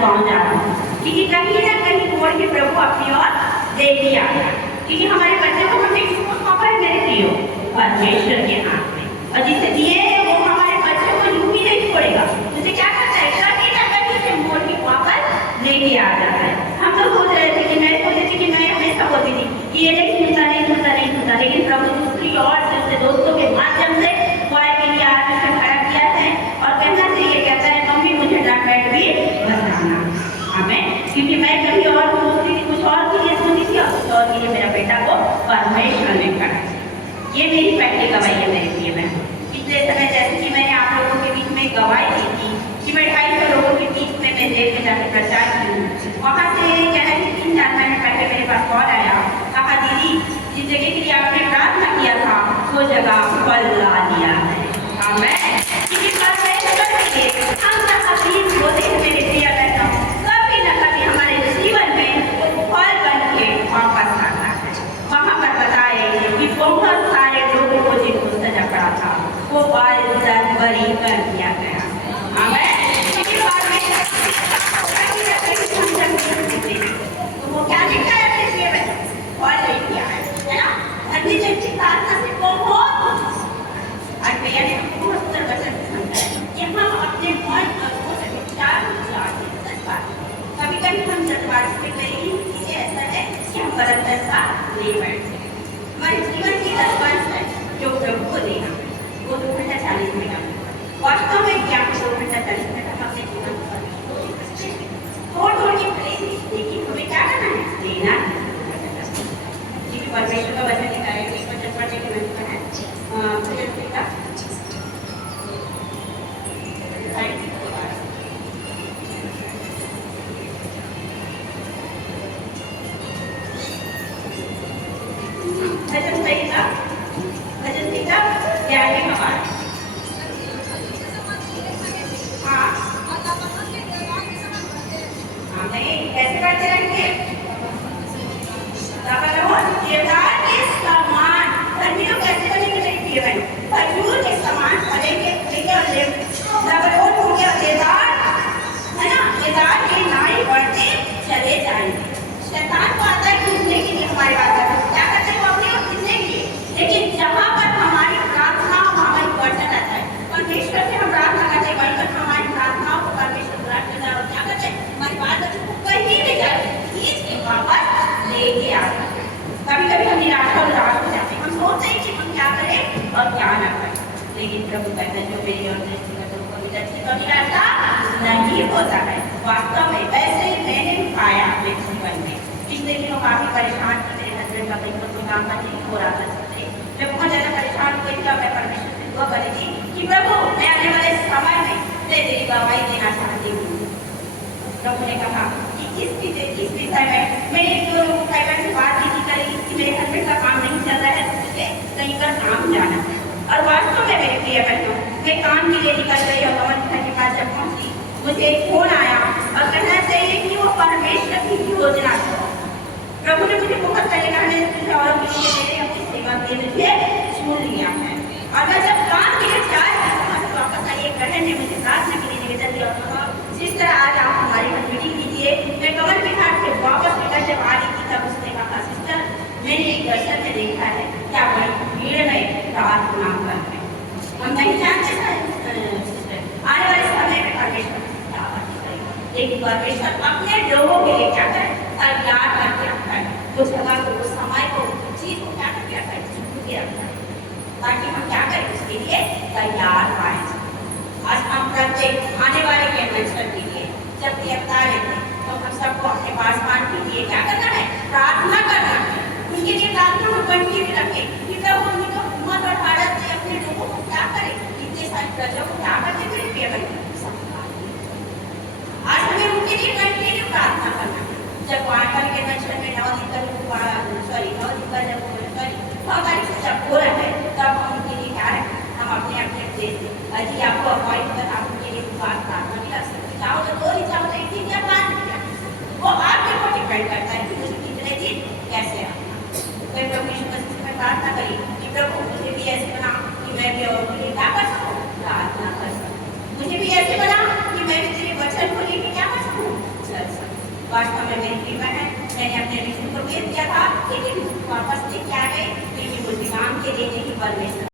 गाँव जा रहा हूँ, क्योंकि कहीं ना कहीं मोड़ के प्रभु अपनी ओर ले लिया, क्योंकि हमारे बच्चे को हमने किसको सौंपा है मेरे प्रियो? परमेश्वर के हाथ में। और जिसे दिए वो हमारे बच्चे को यूं ही नहीं छोड़ेगा, उसे क्या करता है? कभी ना कभी से मोड़ के वापस लेके आ जाता है। हम तो सोच रहे थे कि मैं सोचती थी कि मैं हमेशा बोलती थी कि ये नहीं सुनता नहीं सुनता नहीं सुनता, लेकिन प्रभु दूसरी और से उसके दोस्तों के माध्यम से वाय के लिए आज उसे खड़ा किया है और कहना चाहिए, कहता है मम्मी मुझे डॉक्यूमेंट भी बताना हमें, क्योंकि मैं कभी और सोचती थी कुछ और के लिए सोचती थी और कुछ और के लिए मेरा बेटा को परमेश्वर ने कहा। ये मेरी पहली गवाही है मेरे लिए। मैं पिछले समय जैसे कि मैंने आप लोगों के बीच में गवाही दी थी कि मैं 250 लोगों के बीच में मैं जेल में जाकर प्रचार की हूँ, वहाँ से कहना कि 3-4 महीने पहले मेरे पास कॉल आया, कहा दीदी जिस जगह के लिए आपने प्रार्थना किया था वो जगह फल ला लिया है। मेरे प्रिय बहनों, कभी न कभी हमारे जीवन में वो फल बन के वापस आता है। वहाँ पर बताए कि बहुत सारे लोगों को जिनको सजा पड़ा था वो बाइज्जत बरी कर दिया गया। तो वो क्या लिखा है अपने प्रिय बहनों? फल नहीं किया है ना? धन्य जन प्रार्थना से बहुत अपने मन कभी कभी हम जल्दबाजी में करेंगे, इसलिए ऐसा है कि हम गलत रास्ता ले बैठते हैं। हमारे जीवन की 10 वर्ष है जो प्रभु को देना, वो 2 घंटा 40 मिनट वास्तव में क्या 2 घंटा 40 मिनट हम अपने जीवन थोड़ के भले, लेकिन हमें क्या करना है? देना है। क्योंकि परमेश्वर का वचन लिखा है, एक वचन पढ़ने के वचन है प्रभु कहते हैं जो मेरी और नहीं होता है। वास्तव में वैसे मैंने भी पाया अपने जीवन में। पिछले दिनों काफी परेशान थी, मेरे हस्बैंड का कहीं काम का नहीं हो रहा था। मैं बहुत ज्यादा परेशान हुई थी। मैं परमेश्वर से दुआ करी थी कि प्रभु मैं आने वाले समय में तेरी गवाही देना चाहती हूँ। प्रभु ने कहा कि इस विषय में मैंने जो लोगों से बात की करी कि मेरे हस्बैंड का काम नहीं चल रहा है, मुझे कहीं पर काम जाना है। और वास्तव में मेरे प्रिय बहनों, मैं काम के लिए निकल गई और कमल के पास जब पहुंची मुझे एक फोन आया और कहना चाहिए कि वो परमेश्वर की योजना है। प्रभु ने मुझे बहुत पहले कहने से और मेरे अपनी सेवा के लिए चुन लिया है। और मैं जब काम के लिए जा रही थी तो वापस आई एक बहन ने मुझे प्रार्थना के लिए निवेदन दिया था, जिस तरह आज आप हमारी मीटिंग कीजिए। मैं कमल के घाट से वापस निकल जब आ रही थी तब उसने कहा सिस्टर मैंने एक दर्शन में देखा है क्या बड़ी भीड़ में प्रार्थना कर रहे हैं। हम नहीं जानते आने वाले समय में परमेश्वर लेकिन परमेश्वर अपने लोगों के लिए क्या करे? तैयार करके रखता है। उस जगह को, उस समय को, उस चीज को क्या करके रखता है? छुप के रखता है, ताकि हम क्या करें? उसके लिए तैयार पाए। आज हम प्रत्येक आने वाले कन्वेंशन के लिए जब ये बता रहे थे तो हम सबको अपने पासवान के लिए क्या करना है? प्रार्थना करना है। उनके लिए प्रार्थना को कंटिन्यू रखें कि प्रभु उनको हिम्मत और ताकत से अपने लोगों को क्या करें? इतने सारे प्रजा को क्या करते हुए केवल आज हमें उनके लिए कंटिन्यू प्रार्थना करना है। जब आकर के दर्शन में 9 दिन तक जब हमारी से जब हो रहा है तब हम उनके लिए क्या रखें? हम अपने अजी आपको अपॉइंट कर आप उनके लिए बात प्रार्थना भी कर सकते। चाहो तो 2 दिन, चाहो तो 1 दिन या 5 दिन, वो आपके ऊपर डिपेंड करता है कि मुझे कितने दिन कैसे आना। मैं प्रभु यीशु मसीह से प्रार्थना करी कि प्रभु मुझे भी ऐसे बना कि मैं भी और के लिए क्या कर सकूँ? प्रार्थना कर सकूँ। मुझे भी ऐसे बना कि मैं भी तेरे वचन को लेकर क्या कर सकूँ? वापस लेके आ गए, फिर भी मुझे काम के लिए नहीं परमेश्वर